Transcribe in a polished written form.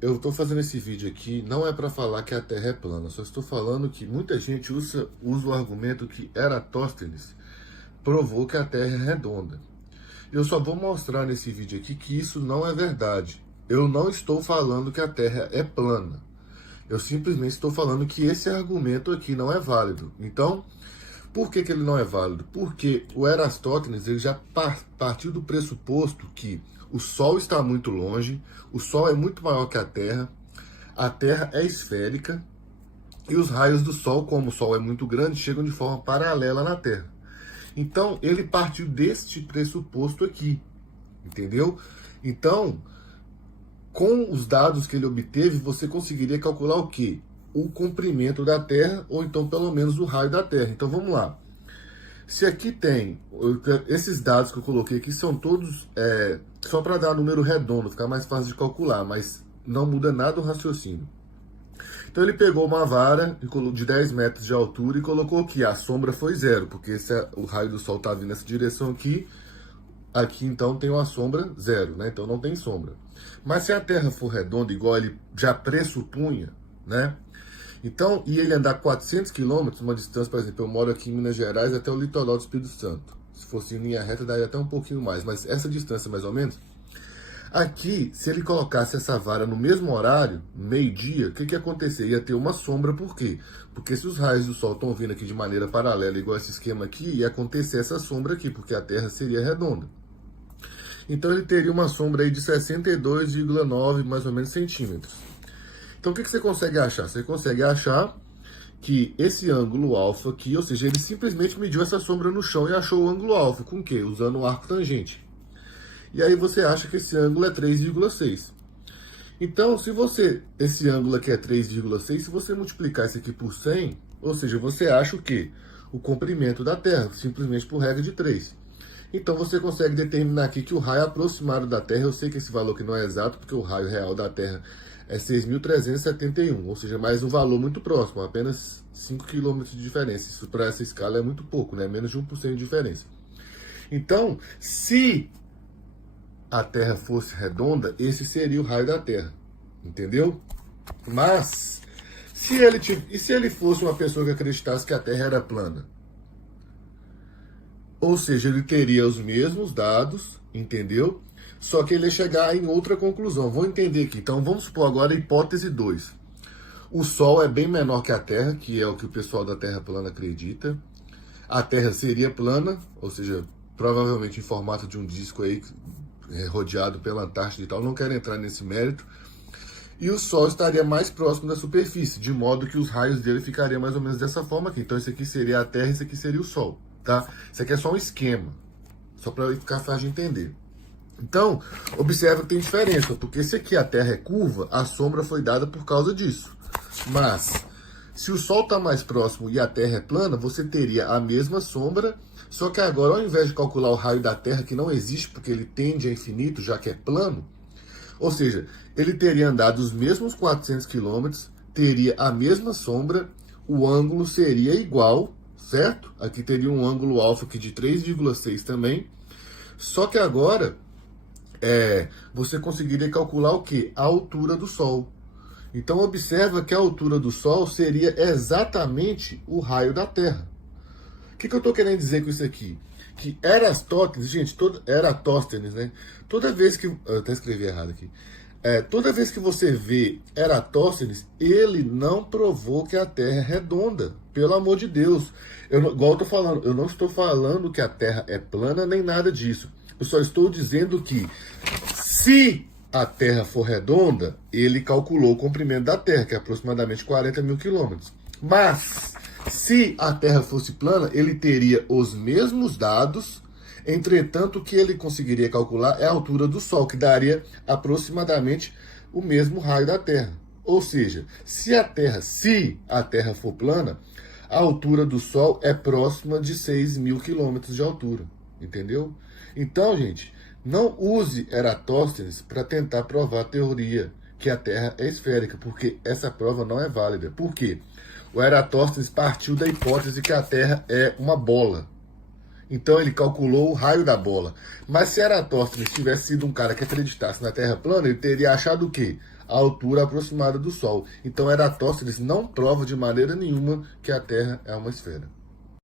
Eu estou fazendo esse vídeo aqui, não é para falar que a Terra é plana, só estou falando que muita gente usa o argumento que Eratóstenes provou que a Terra é redonda. Eu só vou mostrar nesse vídeo aqui que isso não é verdade. Eu não estou falando que a Terra é plana. Eu simplesmente estou falando que esse argumento aqui não é válido. Então, por que ele não é válido? Porque o Eratóstenes ele já partiu do pressuposto que o Sol está muito longe, o Sol é muito maior que a Terra é esférica e os raios do Sol, como o Sol é muito grande, chegam de forma paralela na Terra. Então, ele partiu deste pressuposto aqui, entendeu? Então, com os dados que ele obteve, você conseguiria calcular o quê? O comprimento da Terra, ou então pelo menos o raio da Terra. Então vamos lá. Se aqui tem, esses dados que eu coloquei aqui são todos só para dar número redondo, ficar mais fácil de calcular, mas não muda nada o raciocínio. Então ele pegou uma vara de 10 metros de altura e colocou que a sombra foi zero, porque o raio do Sol está vindo nessa direção aqui, aqui então tem uma sombra zero, né? Então não tem sombra. Mas se a Terra for redonda, igual ele já pressupunha, né? Então, e ele andar 400 quilômetros, uma distância, por exemplo, eu moro aqui em Minas Gerais até o litoral do Espírito Santo. Se fosse em linha reta, daria até um pouquinho mais, mas essa distância mais ou menos. Aqui, se ele colocasse essa vara no mesmo horário, meio-dia, o que ia acontecer? Ia ter uma sombra, por quê? Porque se os raios do Sol estão vindo aqui de maneira paralela, igual esse esquema aqui, ia acontecer essa sombra aqui, porque a Terra seria redonda. Então ele teria uma sombra aí de 62,9 mais ou menos centímetros. Então o que você consegue achar? Você consegue achar que esse ângulo alfa aqui, ou seja, ele simplesmente mediu essa sombra no chão e achou o ângulo alfa. Com o quê? Usando um arco tangente. E aí você acha que esse ângulo é 3,6. Então, esse ângulo aqui é 3,6, se você multiplicar isso aqui por 100, ou seja, você acha o quê? O comprimento da Terra, simplesmente por regra de 3. Então você consegue determinar aqui que o raio aproximado da Terra, eu sei que esse valor aqui não é exato, porque o raio real da Terra é 6.371, ou seja, mais um valor muito próximo, apenas 5 quilômetros de diferença. Isso para essa escala é muito pouco, né? Menos de 1% de diferença. Então, se a Terra fosse redonda, esse seria o raio da Terra, entendeu? Mas, se ele fosse uma pessoa que acreditasse que a Terra era plana, ou seja, ele teria os mesmos dados, entendeu? Só que ele ia chegar em outra conclusão. Vou entender aqui. Então, vamos supor agora a hipótese 2. O Sol é bem menor que a Terra, que é o que o pessoal da Terra plana acredita. A Terra seria plana, ou seja, provavelmente em formato de um disco aí, rodeado pela Antártida e tal. Não quero entrar nesse mérito. E o Sol estaria mais próximo da superfície, de modo que os raios dele ficariam mais ou menos dessa forma aqui. Então, esse aqui seria a Terra, esse aqui seria o Sol, tá? Isso aqui é só um esquema, só para ficar fácil de entender. Então, observa que tem diferença, porque se aqui a Terra é curva, a sombra foi dada por causa disso. Mas, se o Sol está mais próximo e a Terra é plana, você teria a mesma sombra, só que agora, ao invés de calcular o raio da Terra, que não existe porque ele tende a infinito, já que é plano, ou seja, ele teria andado os mesmos 400 quilômetros, teria a mesma sombra, o ângulo seria igual, certo? Aqui teria um ângulo alfa aqui de 3,6 também, só que agora você conseguiria calcular o que? A altura do Sol. Então observa que a altura do Sol seria exatamente o raio da Terra. O que eu estou querendo dizer com isso aqui? Que Eratóstenes, gente, Eratóstenes, né? Toda vez que... Eu até escrevi errado aqui. Toda vez que você vê Eratóstenes, ele não provou que a Terra é redonda. Pelo amor de Deus. Igual eu tô falando, eu não estou falando que a Terra é plana nem nada disso. Eu só estou dizendo que se a Terra for redonda, ele calculou o comprimento da Terra, que é aproximadamente 40 mil quilômetros. Mas, se a Terra fosse plana, ele teria os mesmos dados, entretanto, o que ele conseguiria calcular é a altura do Sol, que daria aproximadamente o mesmo raio da Terra. Ou seja, se a Terra for plana, a altura do Sol é próxima de 6.000 quilômetros de altura, entendeu? Então, gente, não use Eratóstenes para tentar provar a teoria que a Terra é esférica, porque essa prova não é válida. Por quê? O Eratóstenes partiu da hipótese que a Terra é uma bola. Então ele calculou o raio da bola. Mas se Eratóstenes tivesse sido um cara que acreditasse na Terra plana, ele teria achado o quê? A altura aproximada do Sol. Então Eratóstenes não prova de maneira nenhuma que a Terra é uma esfera.